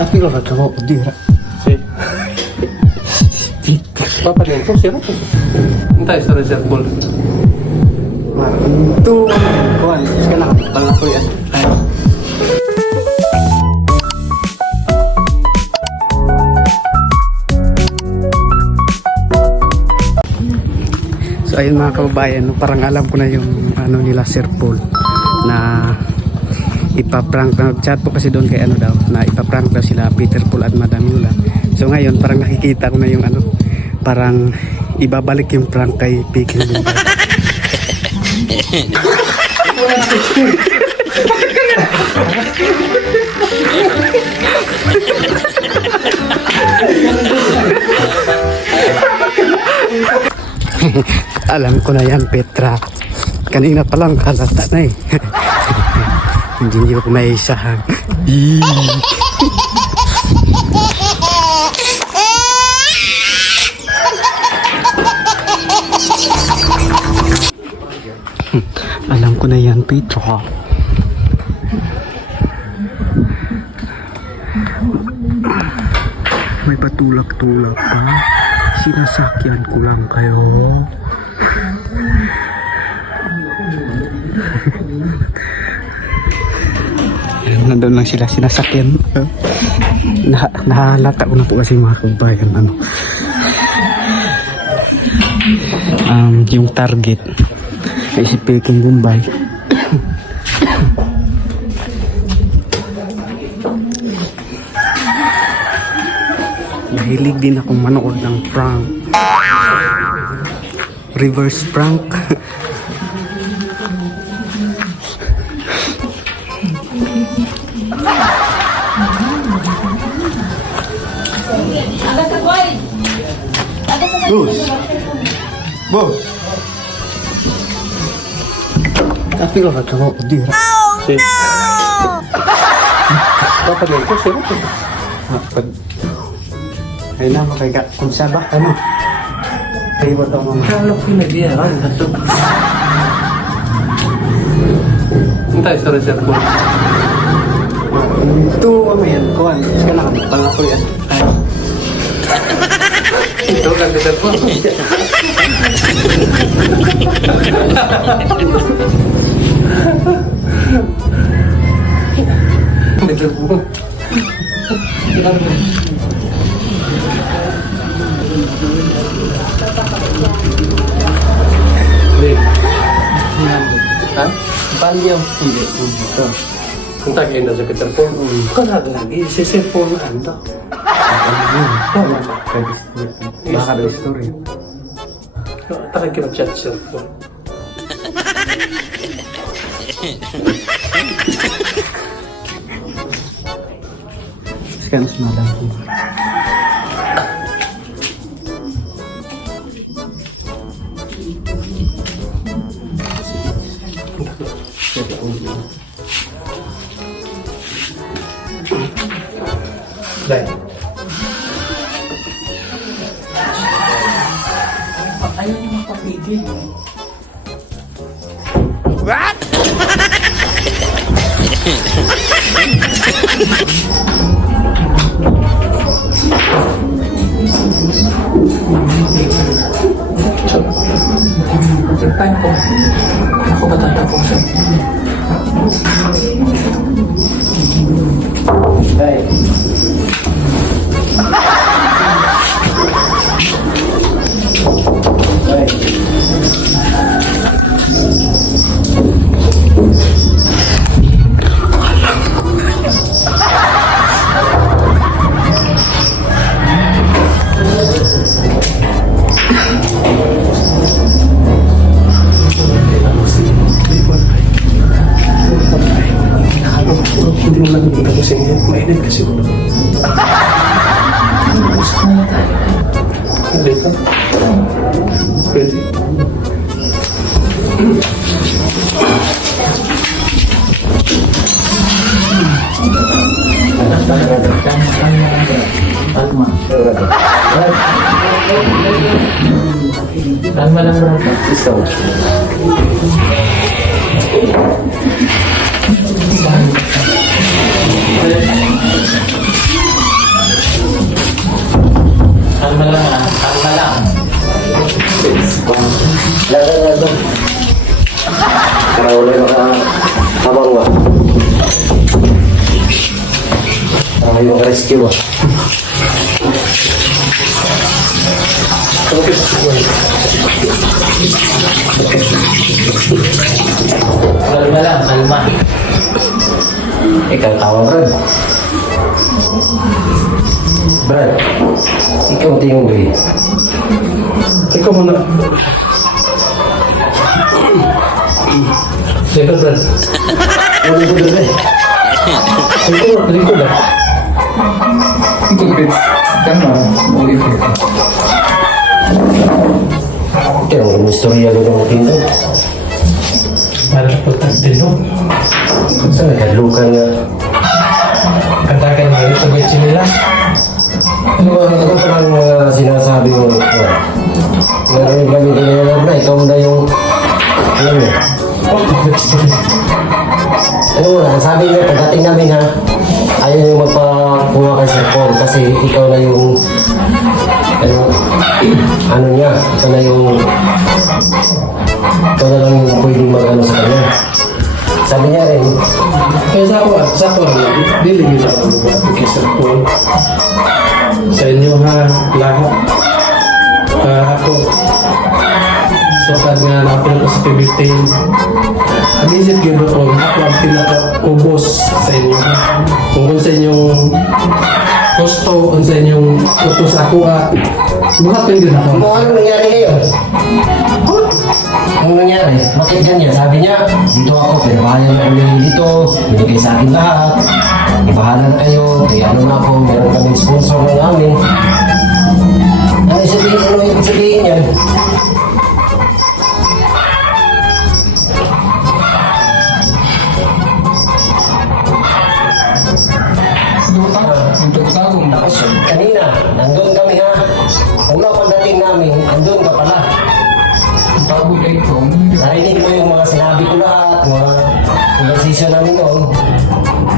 Tapi lo kagak dia. Sí. Papa dentro siapa tuh? Entah itu reservoir. Nah, itu kawan, sekarang bang aku ya. So ayun mga kababayan, no, parang alam ko na yung ano nila Sir Paul na ipaprank na chat po kasi doon kay ano daw na ipaprank daw sila Peter Paul at Madam Yula. So ngayon parang nakikita ko na yung ano, parang ibabalik yung prank kay Peking Bumbay. Alam ko na yan, Petra. Kanina pa lang halata na eh. Hindi ko maisahan. Alam ko na yan, Petra. May patulak-tulak pa. Sinasakyan ko lang kayo. Nandun lang sila, sinasakyan. Nahalata ko na po kasi mga kabayan, ano, yung target ay si Peking Bumbay. Mahilig din akong manood ng prank. Reverse prank. Boss. Tapi lo kagak dia. Sí. Papa dentro siapa tuh? Ay na makaiga kung sabah ano. Ay ba daw mga Kalau dia kan satu. Entah itu reservoir. itu ano yan, kuhan. Sekarang bang ako yan. Itu kan reservoir. Reservoir. Ha? Baliw. Hindi. Ito. Entah kayak Indo Peter Paul. Kan ada lagi si Paul Anda. Baka ada story. Tak kira chat Paul. Sekarang semalam. Baik. Ayaw niyo makapigil. What? Time ko. Ako ba tatapos siya? Baik. Baik. Hindi mo lang hindi kasi mainit kasi ulo. Hindi ka? Pwede. Kalma lang berapa? Pisau. Laga. Karena udah abang gua. Ayo rescue gua. Kalma lang, kalma. Ikaw tawa, Brad. Brad, ikaw tingin ba eh? Ikaw muna. Teka, Brad. Ano ba ba? Ikaw lang. Ito, Brad. Tama. Ulit ko. Kaya ang istorya ko ng pinto. Para po tagtilo. Saan nagkalukan nga? Kantakan nga ito sa gutsi nila. Ano parang sinasabi mo? Ngayon kami kailangan na, ikaw na yung... Alam mo? Ano mo na, sabi niya, pagdating namin ha, ayaw niyo magpakuha kay Sir Paul kasi ikaw na yung... Ano niya, ikaw na yung... Ikaw na lang yung pwedeng mag-ano sa kanya. Sabi niya rin, Kaya sa ako, dili nila ako mag-application sa pool. Sa inyo ha, lahat. Ako, so kad nga napil ko sa PBT, ang isip yun ako, ako ang pinaka-ubos sa inyo. Kung sa inyong gusto, kung sa inyong utos ako, buhat ko yun ako. ano nangyari ngayon? Ano nangyari? Bakit ganyan? Sabi niya, dito ako, pinabahayan na kami dito, binigay sa akin lahat, ibahala na kayo, kaya ano na ako, meron kami sponsor na namin. Ano yung sabihin niya? Tapos kanina, nandun kami ha. Una pagdating namin, nandun ka pala. Bago na ito. Narinig mo yung mga sinabi ko lahat, mga conversation namin noon.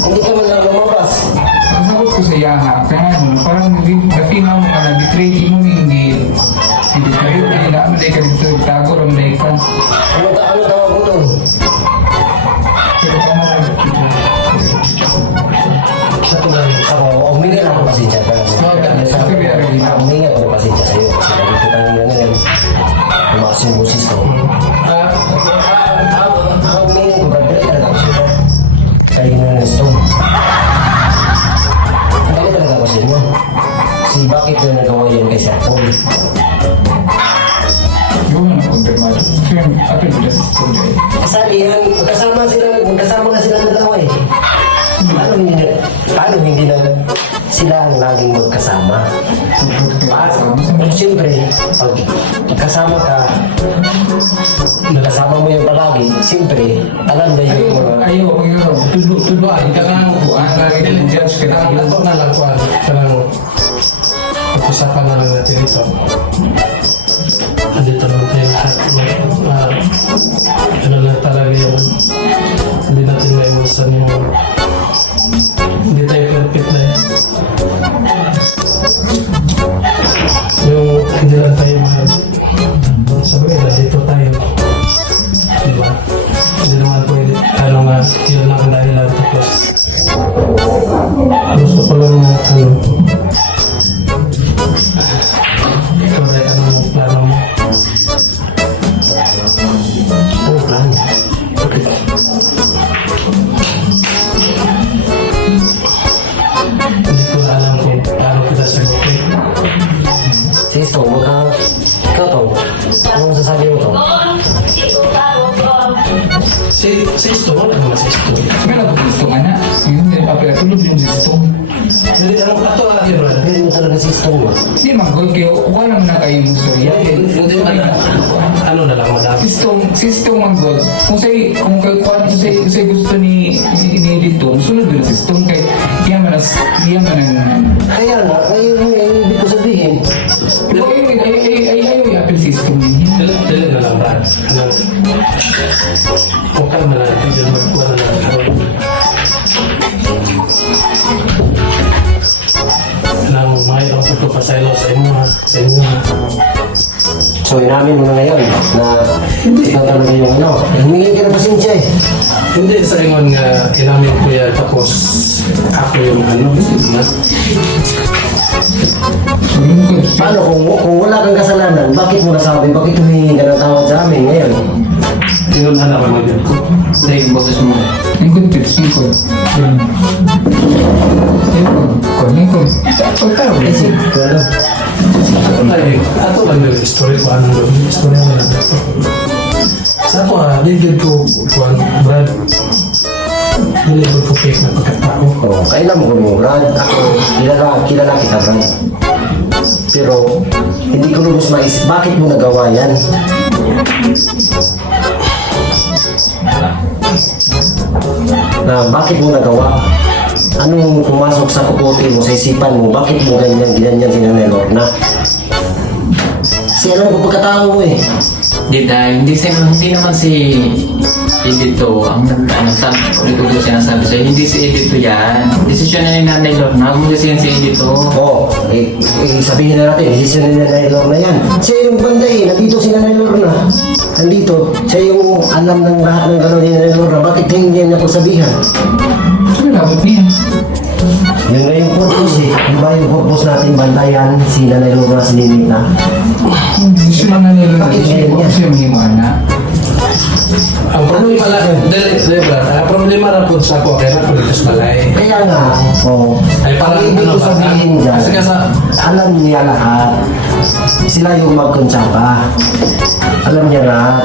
Hindi ka man lang lumabas. Ang sagot ko sa Yaha, kaya ano, parang natinaw mo ka na, betray mo hindi. Hindi ka rin, kaya na, ano ka dito, tago, ramday ka. Ano tawag mo doon? Pero ka mo Ako, humingi lang ako pasensya. Humingi ako ng pasensya sa'yo. Kasi nandito tayo ngayon. Tumakas yung busis ko. Humingi ko, brother, talaga ako sa'yo. Sa'yo na gusto. Dali talaga ako sa inyo. Si bakit yun nagawa yan kay Sir Paul? Yung mga konfirmado. Kaya, ato yung just school eh. Kasali yan. Magkasama na sila ng dalawa eh. Paano hindi na sila ang laging magkasama? Siyempre, pag kasama ka, nakasama mo yung palagi, siyempre, alam na yung mga... Ayo, tuduan, kanang buwan, lagi ng judge, kanang Ito na lang kuhan, kanang pag-usapan na lang natin ito. Andito naman tayo lahat. Ano na talaga yun. Hindi natin maiwasan yung hindi tayo perfect na yun. Yung hindi lang tayo sabi na dito tayo. Diba? Hindi naman pwede. Ano nga, yun lang ang dahilan. Tapos gusto ko lang na ikaw rin anong plano mo? Ano plan? Hindi ko na alam kung paano kita sagutin. Sisto, ikaw to. Anong masasabi mo to? Si Sto, ano naman si Sto? Kaya gusto nga na. Ngayon, hindi pa pala tulog yung gusto. Hindi, anong plato na yun, brother? Hindi mo talaga sisto mo. Hindi manggol kayo, kuha naman na kayo yung storya. Hindi man ano na lang, madami. Sistong manggol. Kung kayo kuha sa gusto ni dito, sunod din sistong kay iyaman ang Kaya nga, ayun ibig ko sabihin. ayaw yapil sistong niya. Dili na lang, brad. Huwag ka naman natin dyan magkuha na lang. Nang mayroon po ito pasaylo sa inyo. So, So inamin mo na ngayon na ikaw talaga yung ano. Humingi ka ng pasensya eh. Hindi sa ingon nga inamin ko yan tapos ako yung ano. Paano kung wala kang kasalanan, bakit mo nasabi, bakit humingi ka ng tawad sa amin ngayon? Yun na naman yun ko. Dahil boses mo. Lingkod, Pits, lingkod. Lingkod. Pagtawag. Kasi, ano, Ay, ato lang nila story ko ano doon. Story mo lang ito. Sa ako dito ko kuhan, Brad. Dito ko fake na pagkatao. oh, kailan mo mo, Brad? Ako, kilala kita, Brad. Pero, hindi ko lubos maisip, bakit mo nagawa yan? Na, bakit mo nagawa? Anong pumasok sa kukote mo, sa isipan mo, bakit mo ganyan si Nanay Lorna? Kasi alam ko pagkatao mo eh. Hindi naman si Edito ang ulit ko sinasabi sa'yo. Hindi si Edito yan. Desisyon na ni Nanay Lorna. Huwag mo kasi si Edito. Oo, sabihin na natin, desisyon ni Nanay Lorna yan. Siya yung banda eh, nandito si Nanay Lorna. Nandito, siya yung alam ng lahat ng gano'n ni Nanay Lorna. Bakit hindi niya po sabihan? Ano labot niya? Yun nga yung purpose eh. Di ba yung purpose natin bantayan si Nanay Lorna, si Ninita? Siya nga nila na Bakit siya. ganyan? Huwag siya mahiwana. Ang problema lang, dali Brad, ang problema na po sa ako, kaya na po dito malay. Kaya nga, oh, Ay, parang hindi ano ko ba? sabihin dyan, Kasi alam niya lahat. Sila yung magkontsaka. Alam niya lahat.